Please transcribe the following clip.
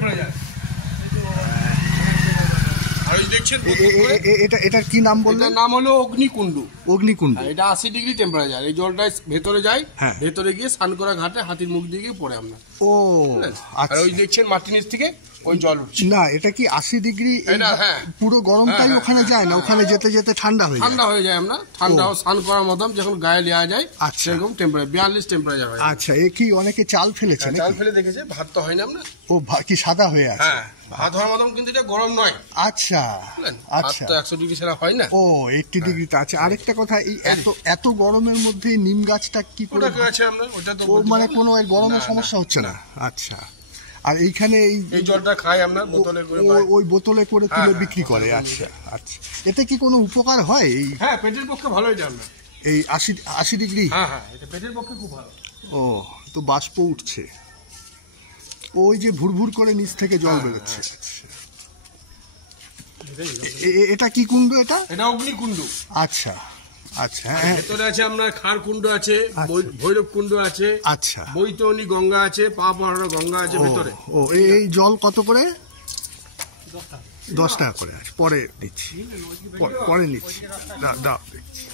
Temperature. আর এই দেখছেন এটার কি নাম বললেন? এটার নাম হলো অগ্নিকুণ্ডু। অগ্নিকুণ্ড। এটা 80 ডিগ্রি টেম্পারেচার। এই জলটা ভেতরে যায়, ভেতরে গিয়ে স্নান করা ঘাটে হাতির মুখ দিয়ে পড়ে আমরা। ও আর ওই দেখছেন মাটির নিচ থেকে ওই জল উঠছে। না এটা কি 80 ডিগ্রি পুরো গরমটাই ওখানে যায় না? ওখানে যেতে যেতে ঠান্ডা হয়ে যায়? ঠান্ডা হয়ে যায়, আমরা ঠান্ডা স্নান করার মতন যখন গায়ে নেওয়া যায় সেরকম টেম্পারেচার 42 টেম্পারেচার হয়। আচ্ছা, এ কি অনেকে চাল ফেলেছে? চাল ফেলে দেখেছে, ভাত তো হয় না আমরা। ও কি সাদা হয়ে আছে? হ্যাঁ, ভাত হওয়ার মতন, কিন্তু এটা গরম নয়। আচ্ছা আচ্ছা, 100 ডিগ্রি ছাড়া হয় না। ও 80 ডিগ্রিতে আছে। আরেকটা কথা, এই এত গরমের মধ্যে নিম গাছটা কি করে আছে? আমরা ওটা তো মানে কোনো গরমের সমস্যা হচ্ছে না? আচ্ছা। আর এইখানে এই জলটা খাই আমরা বোতলে করে, ওই বোতলে করে তুলে বিক্রি করে? আচ্ছা আচ্ছা। এতে কি কোনো উপকার হয়? হ্যাঁ, পেটের পক্ষে ভালো এটা। আমরা এই 80 ডিগ্রি? হ্যাঁ হ্যাঁ, এটা পেটের পক্ষে খুব ভালো। ও, তো বাষ্প উঠছে, ওই যে ভুরভুর করে নিচ থেকে জল বেরোচ্ছে। এটা কি কুণ্ড? এটা অগ্নিকুণ্ড। আচ্ছা আচ্ছা। ভেতরে আছে আমরা খার কুণ্ড আছে, ভৈরব কুণ্ড আছে, আচ্ছা, বৈতরণী গঙ্গা আছে, পাহাড় গঙ্গা আছে ভেতরে। ও, এই জল কত করে? 10 টাকা করে আছে। পরে দিচ্ছি, পরে নিচ্ছি, দাও দিচ্ছি।